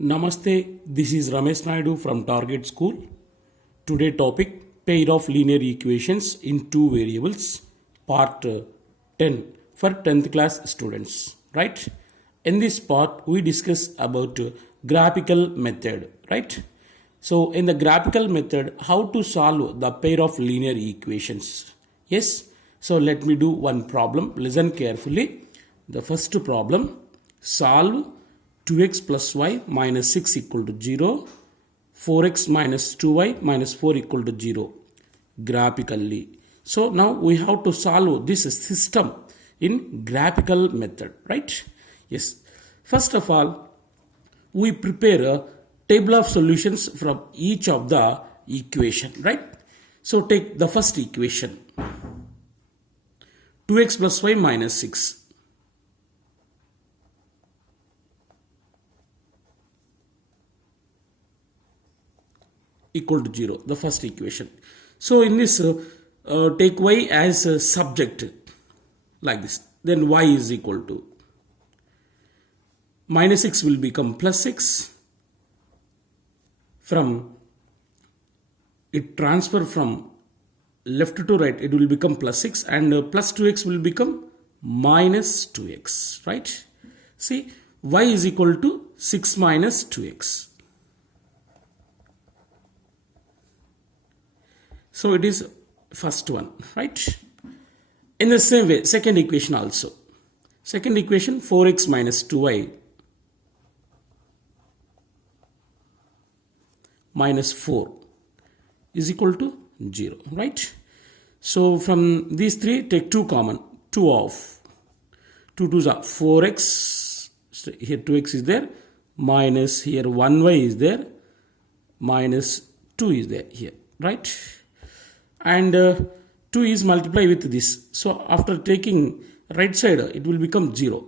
Namaste, this is Ramesh Naidu from Target School. Today topic pair of linear equations in two variables, part 10 for 10th class students, right? In this part we discuss about graphical method, right? So in the graphical method, how to solve the pair of linear equations. Yes, so let me do one problem. Listen carefully. The first problem, solve 2x plus y minus 6 equal to 0, 4x minus 2y minus 4 equal to 0 graphically. So now we have to solve this system in graphical method, right? Yes. First of all, we prepare a table of solutions from each of the equation, right? So take the first equation, 2x plus y minus 6. Equal to 0, the first equation. So in this, take y as a subject like this. Then y is equal to minus 6 will become plus 6. From it transfer from left to right, it will become plus 6 and plus 2x will become minus 2x, right? See, y is equal to 6 minus 2x. So it is first one, right? In the same way, second equation also. Second equation, 4x minus 2y minus 4 is equal to 0, right? So from these three, take 2 common. 2 off. 2 2s are 4x. So here 2x is there. Minus here 1y is there. Minus 2 is there here, right? And 2 is multiplied with this. So after taking right side, it will become 0.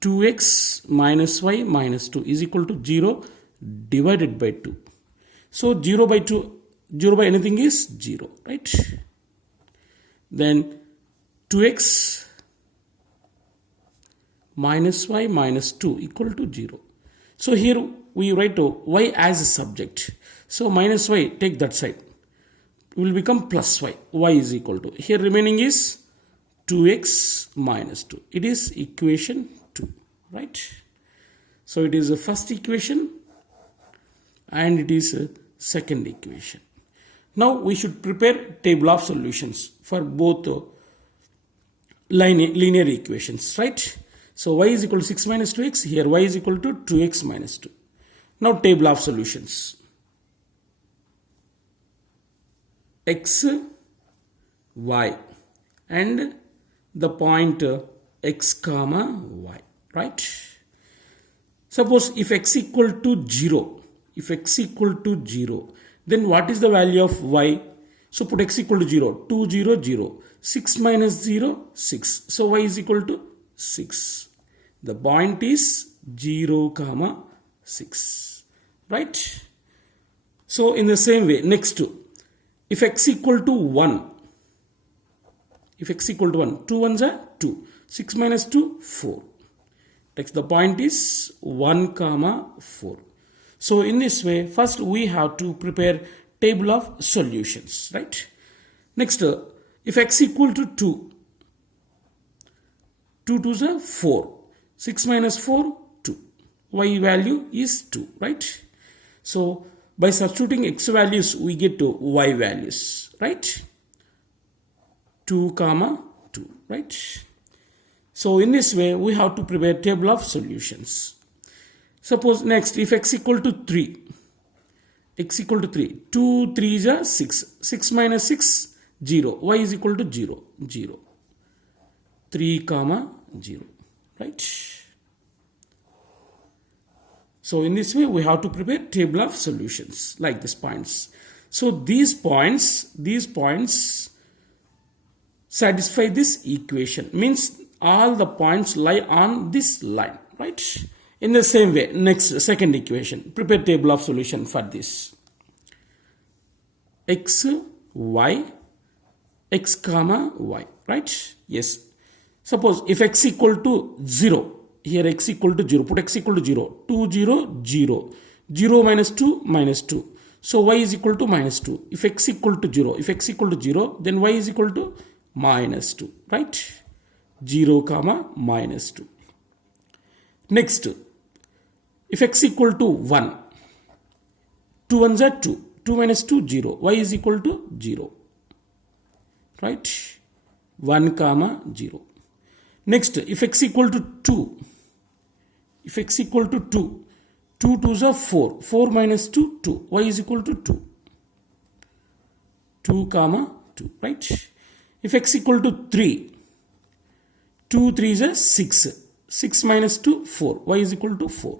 2x minus y minus 2 is equal to 0 divided by 2. So 0 by 2, 0 by anything is 0, right? Then 2x minus y minus 2 equal to 0. So here we write y as a subject. So minus y, take that side, will become plus y. Y is equal to, here remaining is 2x minus 2. It is equation 2, right? So it is the first equation and it is a second equation. Now we should prepare table of solutions for both linear equations, right? So y is equal to 6 minus 2x. Here y is equal to 2x minus 2. Now table of solutions. X, y and the point x comma y, right? Suppose if x equal to 0, then what is the value of y? So put x equal to 0, 2 0 0, 6 minus 0 6. So y is equal to 6. The point is 0 comma 6, right? So in the same way, next if x equal to 1, 2 1s are 2, 6 minus 2 4. Next the point is 1 comma 4. So in this way, first we have to prepare table of solutions, right? Next, if x equal to 2, 2 2s are 4, 6 minus 4 2. Y value is 2, right? So by substituting x values, we get to y values, right? 2 comma 2, right? So in this way, we have to prepare table of solutions. Suppose next, if x equal to 3, 2 3s are 6, 6 minus 6 0, y is equal to 0, 0, 3 comma 0, right? So in this way, we have to prepare table of solutions like these points. So these points satisfy this equation. Means all the points lie on this line, right? In the same way, next second equation, prepare table of solution for this. X, y, x comma y, right? Yes. Suppose if x equal to 0, here x equal to 0, put x equal to 0, 2 0 0, 0 minus 2 minus 2, so y is equal to minus 2. If x equal to 0, if x equal to 0, then y is equal to minus 2, right? 0 comma minus 2. Next, if x equal to 1, 2 ones are 2, 2 minus 2 0, y is equal to 0, right? 1 comma 0. Next, if x equal to 2, if x equal to 2, 2 2s are 4, 4 minus 2 2, y is equal to 2, 2 comma 2, right? If x equal to 3, 2 3s are 6, 6 minus 2 4, y is equal to 4,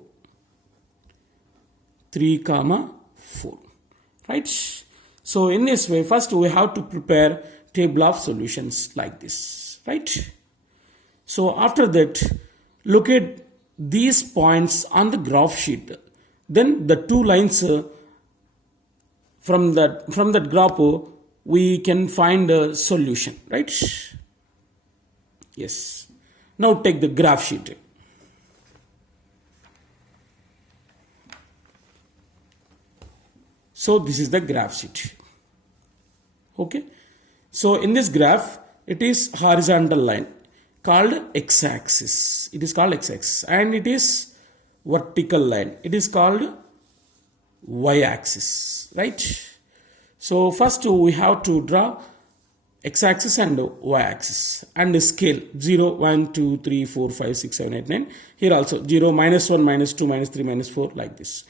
3 comma 4, right? So in this way, first we have to prepare table of solutions like this, right? So after that, locate these points on the graph sheet. Then the two lines from that graph we can find a solution, right? Yes. Now take the graph sheet. So this is the graph sheet. Okay. So in this graph, it is horizontal line called x-axis. It is called x-axis, and it is vertical line. It is called y-axis, right? So first we have to draw x-axis and y-axis and scale 0, 1, 2, 3, 4, 5, 6, 7, 8, 9. Here also 0, minus 1, minus 2, minus 3, minus 4, like this.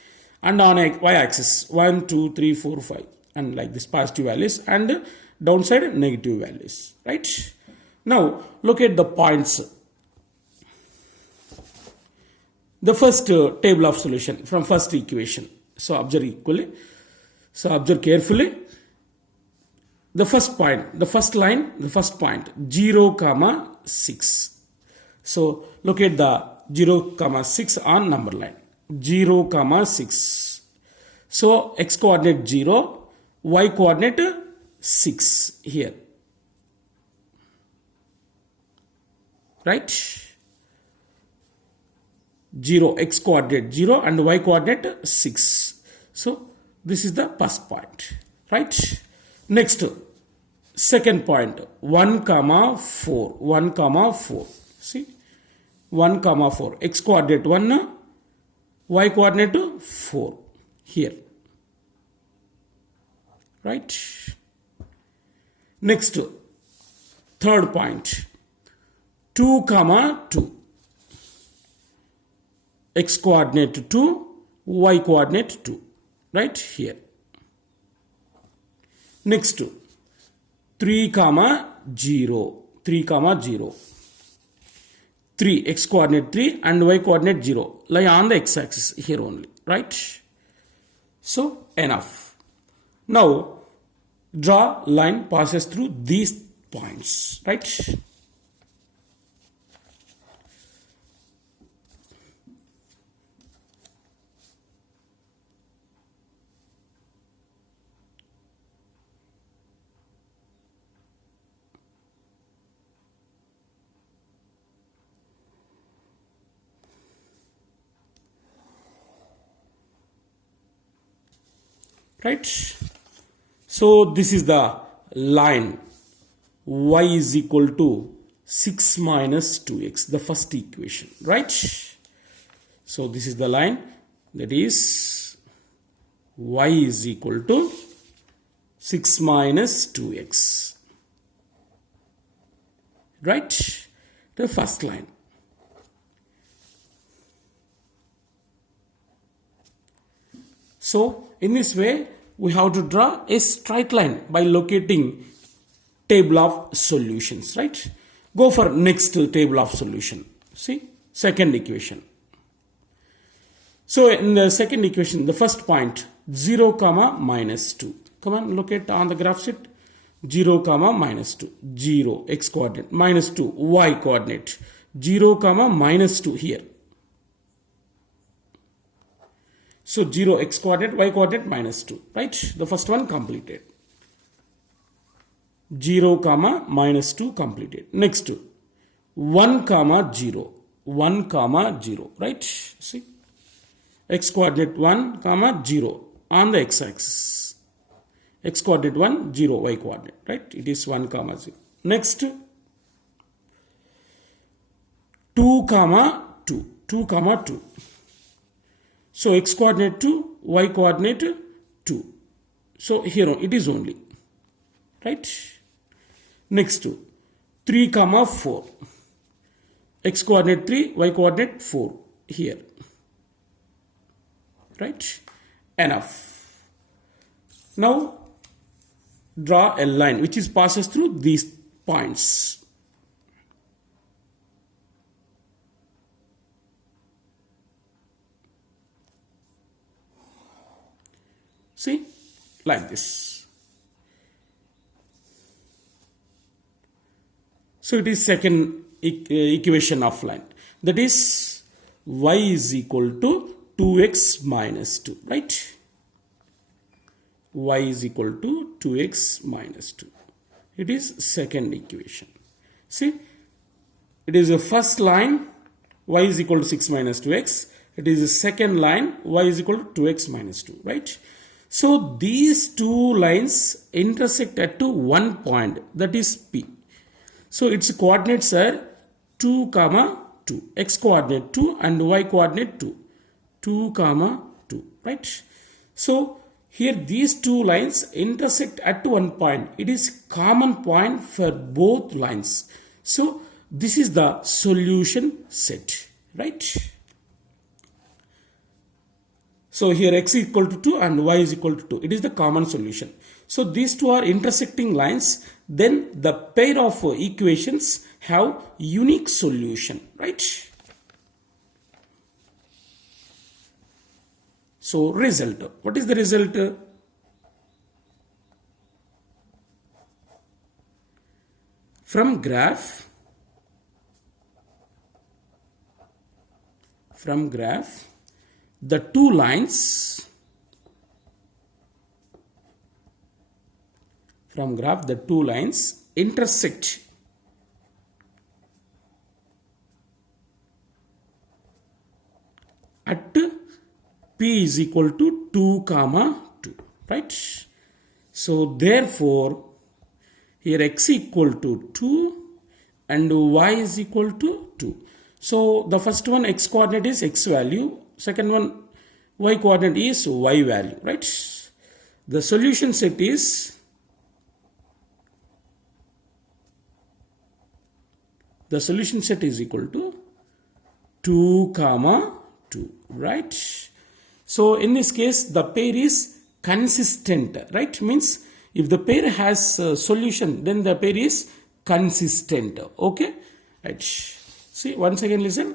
And on y-axis 1, 2, 3, 4, 5, and like this, positive values, and downside negative values, right? Now look at the points. The first table of solution from first equation. So observe equally. So observe carefully. The first point, the first line, the first point, 0 comma 6. So look at the 0 comma 6 on number line. 0 comma 6. So x coordinate 0, y coordinate 6 here, right? 0, x coordinate 0 and y coordinate 6. So this is the first point, right? Next, second point, 1 comma 4, 1 comma 4. See, 1 comma 4, x coordinate 1, y coordinate 4 here, right? Next, third point, 2 comma 2, x coordinate 2, y coordinate 2, right here. Next, 3 comma 0, 3 comma 0, 3, x coordinate 3 and y coordinate 0, lie on the x-axis here only, right? So enough. Now draw line passes through these points, right? Right? So this is the line y is equal to 6 minus 2x, the first equation, right? So this is the line, that is y is equal to 6 minus 2x, right? The first line. So in this way, we have to draw a straight line by locating table of solutions, right? Go for next table of solution. See, second equation. So in the second equation, the first point, 0 comma minus 2. Come on, look at on the graph sheet. 0 comma minus 2. 0 x coordinate minus 2 y coordinate. 0 comma minus 2 here. So 0 x coordinate, y coordinate minus 2, right? The first one completed. 0 comma minus 2 completed. Next, 1 comma 0. 1 comma 0, right? See, x coordinate 1 comma 0 on the x-axis. X coordinate 1, 0, y coordinate, right? It is 1 comma 0. Next, 2 comma 2, 2 comma 2. So x coordinate 2, y coordinate 2. So here it is only, right? Next, 3 comma 4. X coordinate 3, y coordinate 4 here, right? Enough. Now draw a line which is passes through these points. See, like this. So it is second equation of line, that is y is equal to 2x minus 2, right? Y is equal to 2x minus 2. It is second equation. See, it is the first line, y is equal to 6 minus 2x. It is the second line, y is equal to 2x minus 2, right? So these two lines intersect at to one point, that is P. So its coordinates are 2 comma 2, x coordinate 2 and y coordinate 2, 2 comma 2, right? So here these two lines intersect at one point. It is common point for both lines. So this is the solution set, right? So here x is equal to 2 and y is equal to 2. It is the common solution. So these two are intersecting lines. Then the pair of equations have unique solution, right? So result. What is the result? From graph, the two lines, intersect at P is equal to 2 comma 2, right? So therefore here x equal to 2 and y is equal to 2. So the first one x coordinate is x value, second one y coordinate is y value, right? The solution set is equal to 2 comma 2, right? So in this case the pair is consistent, right? Means if the pair has a solution, then the pair is consistent, okay? Right. See, once again listen.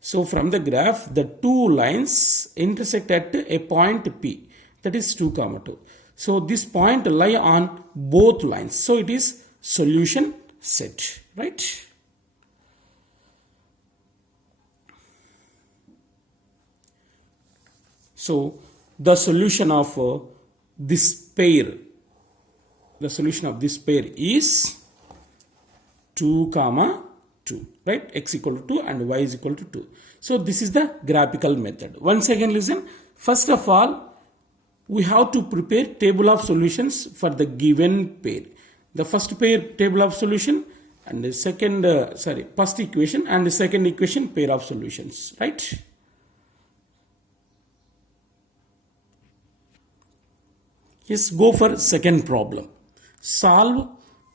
So from the graph, the two lines intersect at a point P, that is 2 comma 2. So this point lie on both lines. So it is solution set, right? So the solution of this pair is 2 comma 2, right? X equal to 2 and y is equal to 2. So this is the graphical method. Once again listen. First of all, we have to prepare table of solutions for the given pair. The first pair table of solution and the second first equation and the second equation pair of solutions, right? Yes, go for second problem. Solve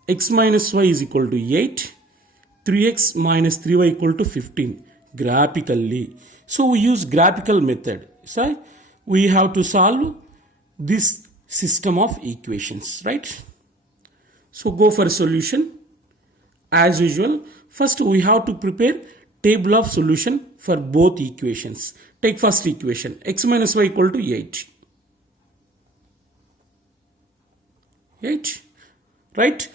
x minus y is equal to 8, 3x minus 3y equal to 15 graphically. So we use graphical method. So we have to solve this system of equations, right? So go for solution. As usual, first we have to prepare table of solution for both equations. Take first equation, x minus y equal to 8. 8, right?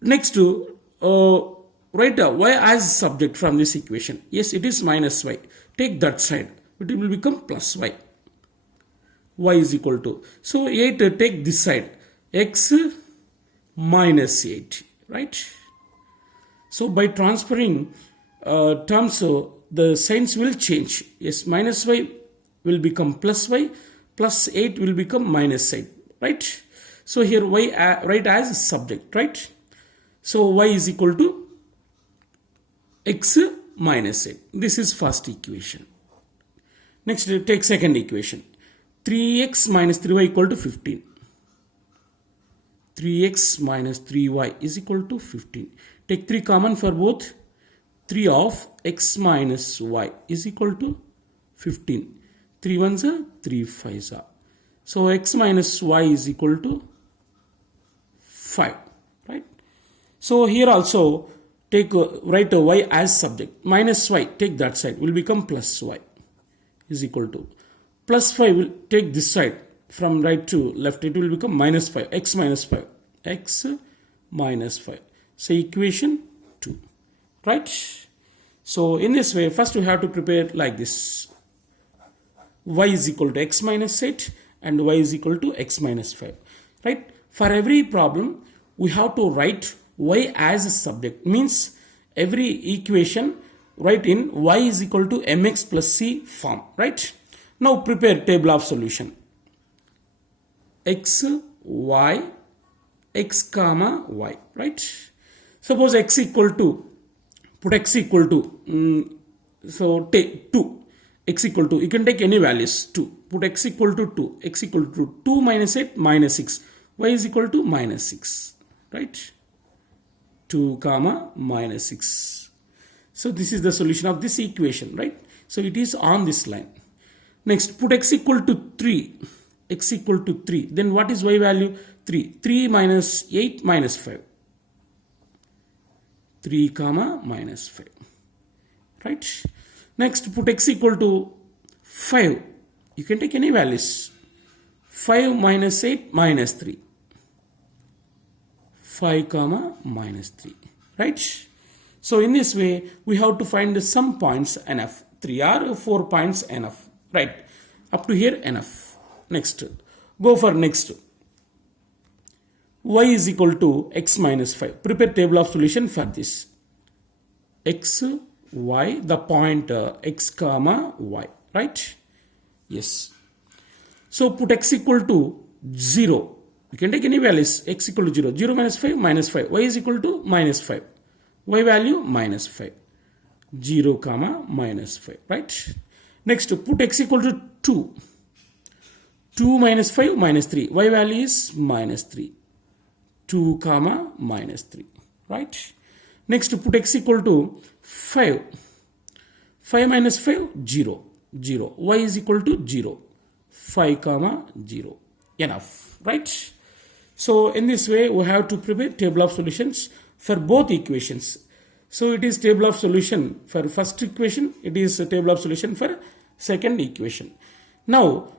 Next to write y as subject from this equation. Yes, it is minus y. Take that side. It will become plus y. Y is equal to. So 8, take this side. X minus 8, right? So by transferring terms, the signs will change. Yes, minus y will become plus y, plus 8 will become minus 8, right? So here y write as subject, right? So y is equal to x minus 8. This is first equation. Next, take second equation. 3x minus 3y equal to 15. 3x minus 3y is equal to 15. Take 3 common for both. 3 of x minus y is equal to 15. 3 ones are 3 5s are. So x minus y is equal to 5, right? So here also take write y as subject. Minus y, take that side, will become plus y is equal to. Plus 5 will take this side from right to left, it will become minus 5, x minus 5, x minus 5. So equation 2, right? So in this way, first we have to prepare like this. Y is equal to x minus 8 and y is equal to x minus 5, right? For every problem, we have to write y as a subject. Means every equation write in y is equal to mx plus c form, right? Now prepare table of solution. X, y, x comma y, right? Suppose x equal to, put x equal to, so take 2. X equal to, you can take any values, 2. Put x equal to 2. X equal to 2 minus 8 minus 6. Y is equal to minus 6, right? 2 comma minus 6. So this is the solution of this equation, right? So it is on this line. Next, put x equal to 3. X equal to 3. Then what is y value? 3. 3 minus 8 minus 5. 3 comma minus 5. Right? Next, put x equal to 5. You can take any values. 5 minus 8 minus 3. 5 comma minus 3. Right? So in this way, we have to find some points enough. 3 or 4 points enough. Right? Up to here enough. Next. Go for next. Y is equal to x minus 5. Prepare table of solution for this. X, y, the point x comma y. Right? Yes. So put x equal to 0. You can take any values. X equal to 0. 0 minus 5 minus 5. Y is equal to minus 5. Y value minus 5. 0 comma minus 5. Right? Next, put x equal to 2. 2 minus 5 minus 3. Y value is minus 3. 2 comma minus 3. Right? Next, put x equal to 5. 5 minus 5, 0. 0. Y is equal to 0. 5 comma 0. Enough. Right? So in this way, we have to prepare table of solutions for both equations. So it is table of solution for first equation. It is a table of solution for second equation. Now,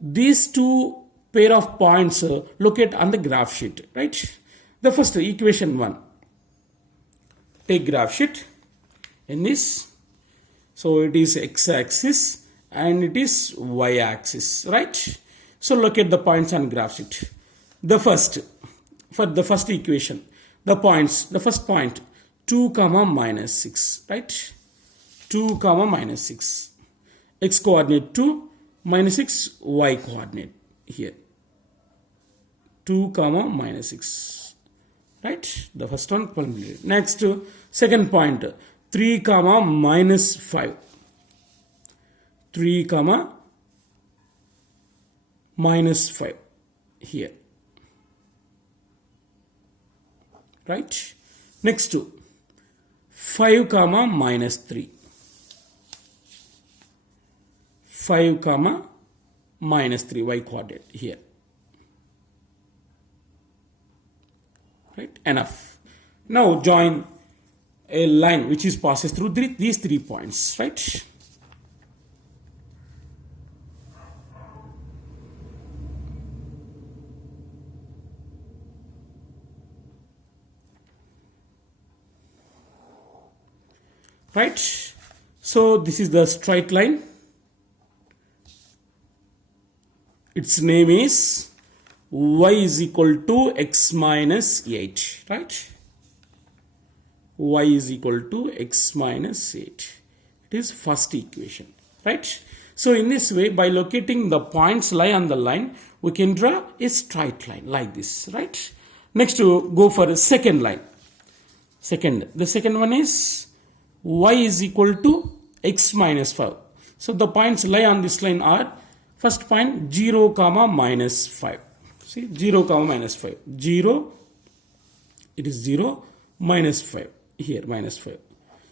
these two pair of points locate on the graph sheet, right? The first equation 1. Take graph sheet in this. So it is x-axis and it is y-axis, right? So locate the points on graph sheet. The first, for the first equation, the points, the first point, 2 comma minus 6, right? 2 comma minus 6. X coordinate 2, minus 6, y coordinate here. 2 comma minus 6, right? The first one. Next, second point, 3 comma minus 5. 3 comma minus 5 here. Right? Next, 5 comma minus 3. 5 comma minus 3 y coordinate here. Right? Enough. Now join a line which is passes through these 3 points. Right? Right? So this is the straight line. Its name is y is equal to x minus 8. Right? y is equal to x minus 8. It is first equation, right? So in this way, by locating the points lie on the line, we can draw a straight line like this, right? Next, to go for a second line. The second one is y is equal to x minus 5. So the points lie on this line are, first point 0 comma minus 5. See, 0 comma minus 5. 0, it is 0 minus 5. Here minus 5.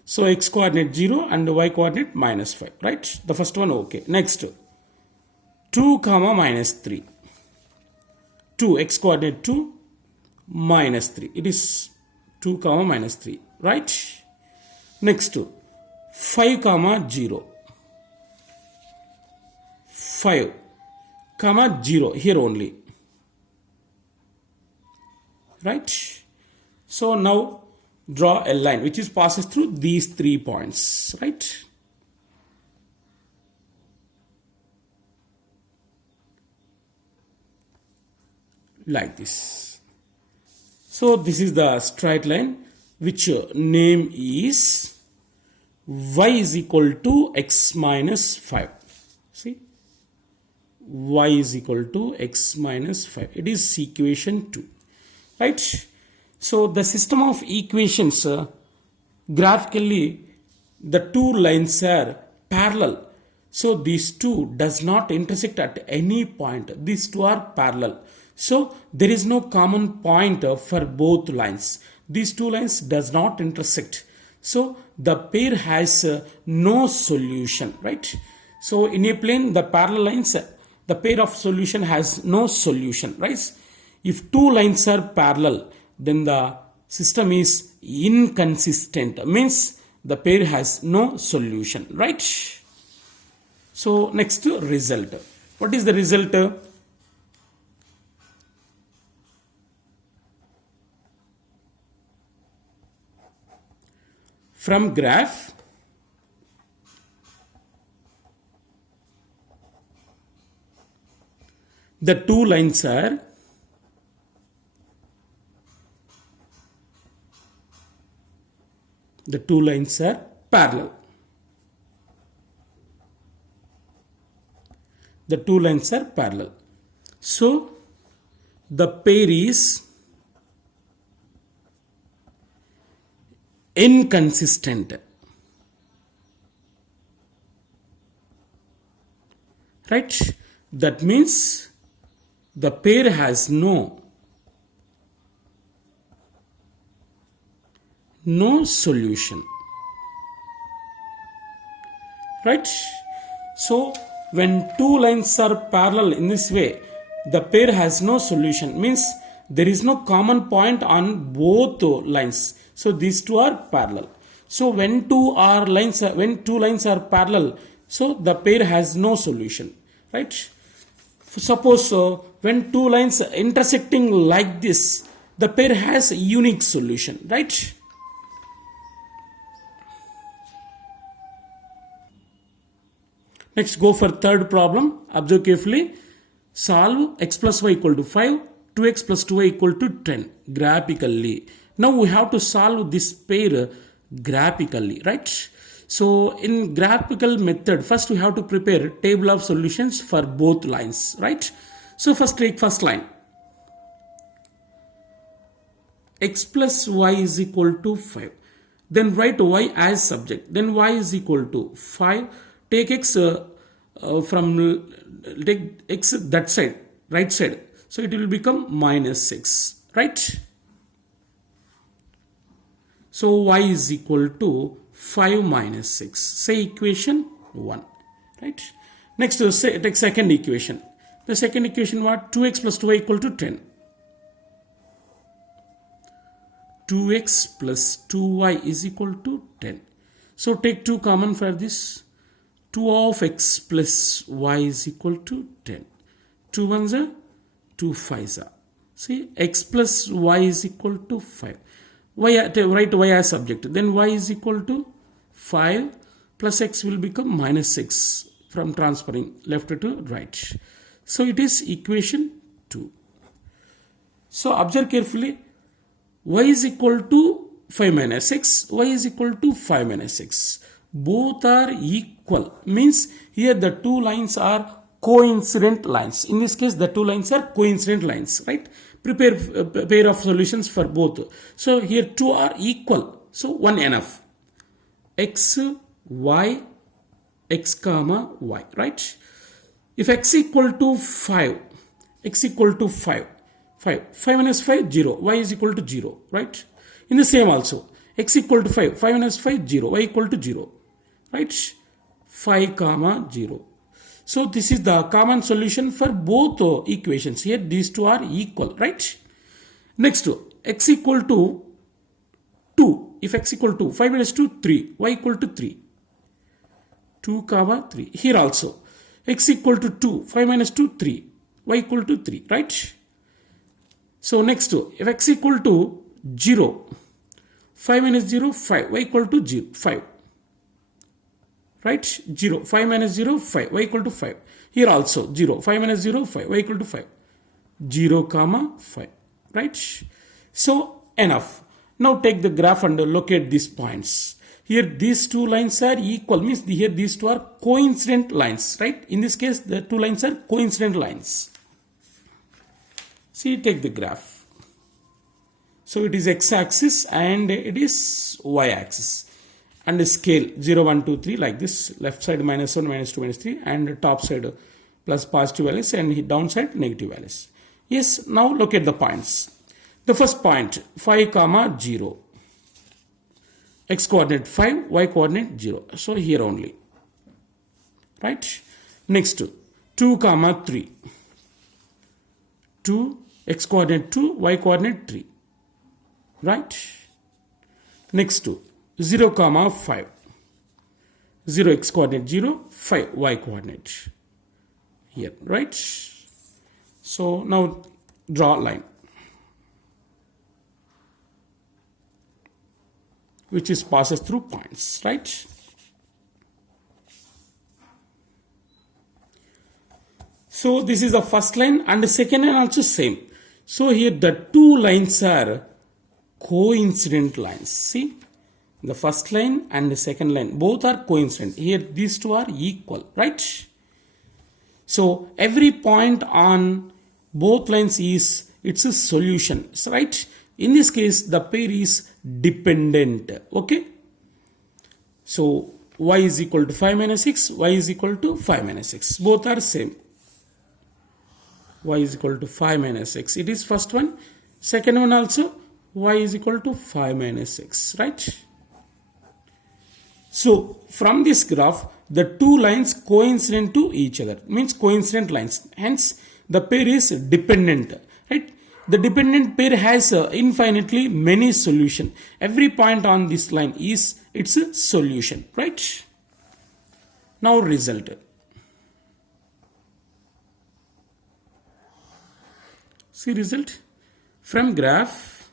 So x coordinate 0 and y coordinate minus 5, right? The first one okay. Next, 2 comma minus 3. 2, x coordinate 2 minus 3. It is 2 comma minus 3, right? Next, 5 comma 0. 5 comma 0 here only, right? So now draw a line which is passes through these 3 points, right? Like this. So this is the straight line which name is y is equal to x minus 5. See, y is equal to x minus 5. It is equation 2, right? So the system of equations, graphically the two lines are parallel. So these two does not intersect at any point. These two are parallel. So there is no common point for both lines. These two lines does not intersect. So the pair has no solution, right? So in a plane, the parallel lines, the pair of solution has no solution, right? If two lines are parallel, then the system is inconsistent, means the pair has no solution, right? So next, result. What is the result? From graph, the two lines are parallel. The two lines are parallel. So the pair is inconsistent, right? That means the pair has no solution, right? So when two lines are parallel in this way, the pair has no solution, means there is no common point on both lines. So these two are parallel. So when two lines are parallel, so the pair has no solution, right? Suppose when two lines are intersecting like this, the pair has a unique solution, right? Next, go for third problem. Observe carefully. Solve x plus y equal to 5, 2x plus 2y equal to 10 graphically. Now we have to solve this pair graphically, right? So in graphical method, first we have to prepare table of solutions for both lines, right? So first take first line. X plus y is equal to 5. Then write y as subject. Then y is equal to 5. Take x take x that side, right side. So it will become minus 6, right? So y is equal to 5 minus 6. Say equation 1, right? Next, take second equation. The second equation what? 2x plus 2y equal to 10. 2x plus 2y is equal to 10. So take 2 common for this. 2 of x plus y is equal to 10. 2 ones are 2 5s are. See, x plus y is equal to 5. Write y as subject. Then y is equal to 5 plus x will become minus 6 from transferring left to right. So it is equation 2. So observe carefully. Y is equal to 5 minus 6, y is equal to 5 minus 6. Both are equal. Means here the two lines are coincident lines. In this case, the two lines are coincident lines, right? Prepare a pair of solutions for both. So here two are equal. So one enough. X, y, x comma y, right? If x equal to 5, x equal to 5 minus 5, 0, y is equal to 0, right? In the same also, x equal to 5 minus 5, 0, y equal to 0, right? 5 comma 0. So this is the common solution for both equations. Here these two are equal, right? Next, x equal to 2. If x equal to 5 minus 2, 3, y equal to 3, 2 comma 3. Here also, x equal to 2, 5 minus 2, 3, y equal to 3, right? So next, if x equal to 0, 5 minus 0, 5, y equal to 0, 5, right? 0, 5 minus 0, 5, y equal to 5. Here also 0, 5 minus 0, 5, y equal to 5, 0 comma 5, right? So enough. Now take the graph and locate these points. Here these two lines are equal, means here these two are coincident lines, right? In this case, the two lines are coincident lines. See, take the graph. So it is x-axis and it is y-axis. And the scale 0, 1, 2, 3 like this. Left side minus 1, minus 2, minus 3, and top side plus positive values and downside negative values. Yes, now look at the points. The first point 5 comma 0. X coordinate 5, y coordinate 0. So here only. Right? Next 2 comma 3. 2, x coordinate 2, y coordinate 3. Right? Next 0 comma 5. 0 x coordinate 0, 5 y coordinate. Here, right? So now draw a line which is passes through points, right? So this is the first line and the second line also same. So here the two lines are coincident lines. See, the first line and the second line both are coincident. Here these two are equal, right? So every point on both lines is its a solution, right? In this case, the pair is dependent. Okay. So y is equal to 5 minus 6, y is equal to 5 minus 6. Both are same. Y is equal to 5 minus 6. It is first one. Second one also, y is equal to 5 minus 6, right? So from this graph, the two lines coincident to each other, means coincident lines. Hence, the pair is dependent, right? The dependent pair has infinitely many solutions. Every point on this line is its a solution, right? Now result. See result from graph.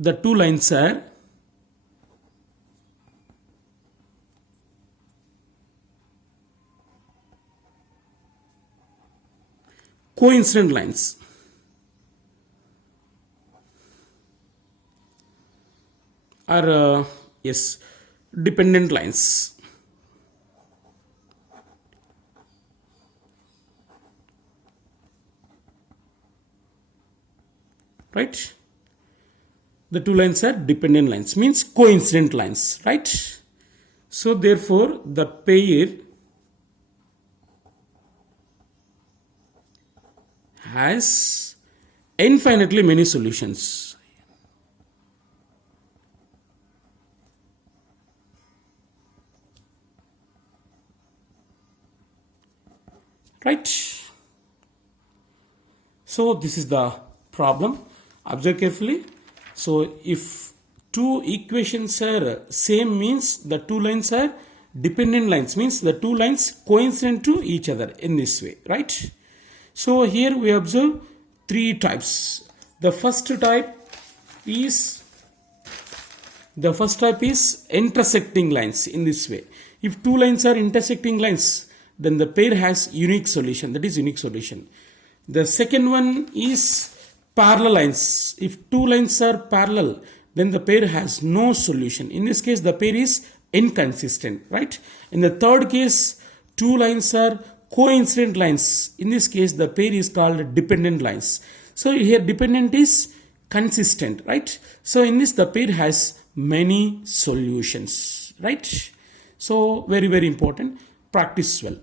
The two lines are coincident lines. Are yes, dependent lines. Right? The two lines are dependent lines, means coincident lines, right? So therefore the pair has infinitely many solutions. Right? So this is the problem. Observe carefully. So if two equations are same, means the two lines are dependent lines, means the two lines coincident to each other in this way, right? So here we observe three types. The first type is intersecting lines in this way. If two lines are intersecting lines, then the pair has unique solution, that is unique solution. The second one is Parallel lines. If two lines are parallel, then the pair has no solution. In this case, the pair is inconsistent, right? In the third case, two lines are coincident lines. In this case, the pair is called dependent lines. So here dependent is consistent, right? So in this, the pair has many solutions, right? So very, very important. Practice well.